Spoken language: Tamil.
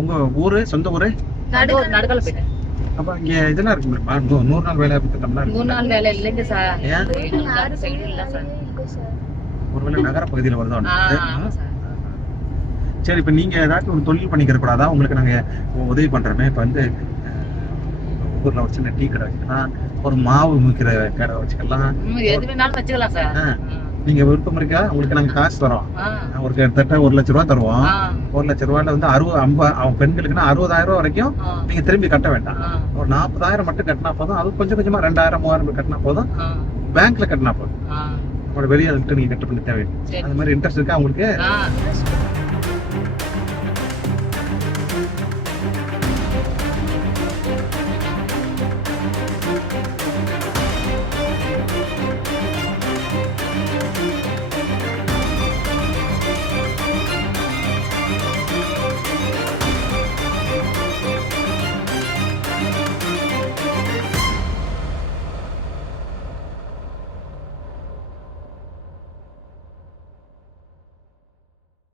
உங்க ஊரு சொந்த ஊரு நடுக்கல போயிட்டேன். அப்ப இங்க இதெல்லாம் இருக்கு 100 நாள் வேலை திட்டம்லாம் இருக்கு. 3 நாள் வேலை இல்லைங்க சார். ஏன்? அந்த சைடு இல்ல சார். ஒருவேளை நகர பகுதியில வருதா? ஆமா சார். சரி, இப்ப நீங்க ஏதாச்சும் ஒரு தொழில் பண்ணிக்கிற கூடாதா? உங்களுக்கு நாங்க உதவி பண்றோமே. இப்ப வந்து ஊர்ல ஒரு சின்ன டீ கடை வச்சுக்கலாம், ஒரு மாவு முக்கிற கடை வச்சுக்கலாம், எது வேணாலும் வச்சுக்கலாம் சார். நீங்க விருப்பம் இருக்கா? உங்களுக்கு நாங்க காசு தரோம். ஒரு கிட்டத்தட்ட 1 லட்ச ரூபா தருவோம். 1 லட்ச ரூபாயில வந்து 50 பெண்களுக்குன்னா 60,000 ரூபாய் வரைக்கும் நீங்க திரும்பி கட்ட வேண்டாம். ஒரு 40,000 மட்டும் கட்டினா போதும். அது கொஞ்சம் கொஞ்சமா 2,000 3,000 கட்டினா போதும். பேங்க்ல கட்டினா போதும். உங்களோட வெளியே நீங்க கட்ட பண்ணி தேவை. அந்த மாதிரி இன்ட்ரெஸ்ட் இருக்கா உங்களுக்கு?